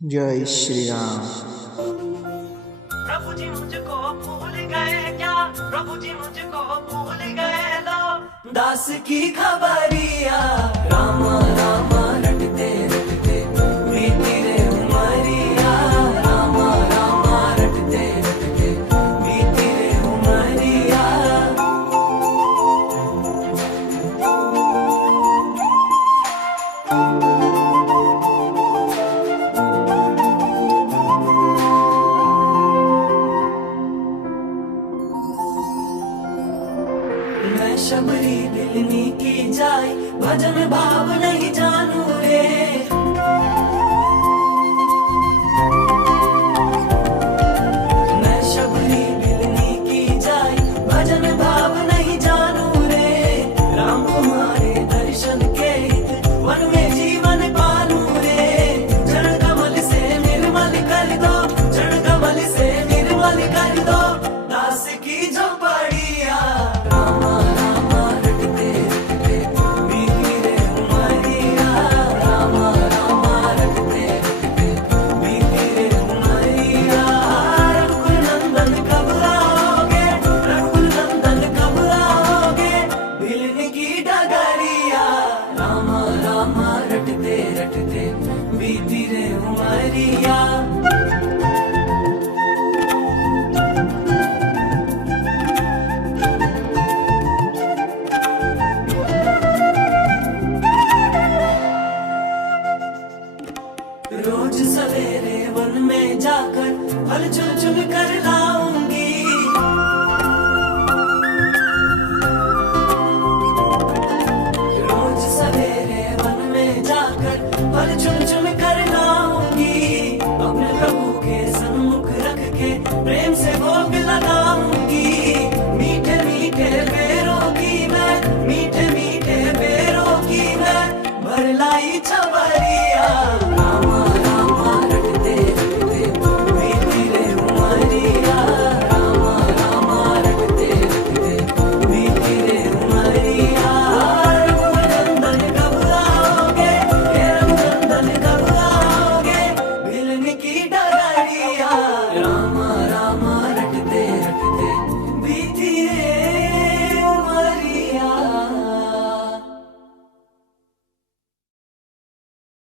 जय श्री राम। प्रभु जी मुझको भूल गए क्या? प्रभु जी मुझको भूल गए लो। दास की खबरिया रामा रामा रटते रटते बीती रे उमरिया। रामा रामा रटते रटते बीती रे उमरिया। मैं शबरी दिलनी की जाय भजन भाव नहीं जानू रे। मैं शबरी दिलनी की जाय भजन भाव नहीं जानू रे। राम तुम्हारे दर्शन के हित वन में जीवन पालू रे। चरण कमल से निर्मल कर दो, चरण कमल से निर्मल कर दो। दास की झोपड़िया रामा रामा रटते रटते बीती रे उमरिया। रामा रामा रटते रटते बीती रे उमरिया। रघुकुल नंदन कब आओगे? रघुकुल नंदन कब आओगे? भिलन की डगरिया रामा रामा रटते रटते बीती रे उमरिया। रोज सवेरे वन में जाकर फल चुन चुन कर लाऊंगी। रोज सवेरे वन में जाकर फल चुन चुन कर लाऊंगी। अपने प्रभु के सन्मुख रख के प्रेम से भोग लगाऊंगी। मीठे मीठे बेरों की मैं, मीठे मीठे बेरों की मैं भर लाई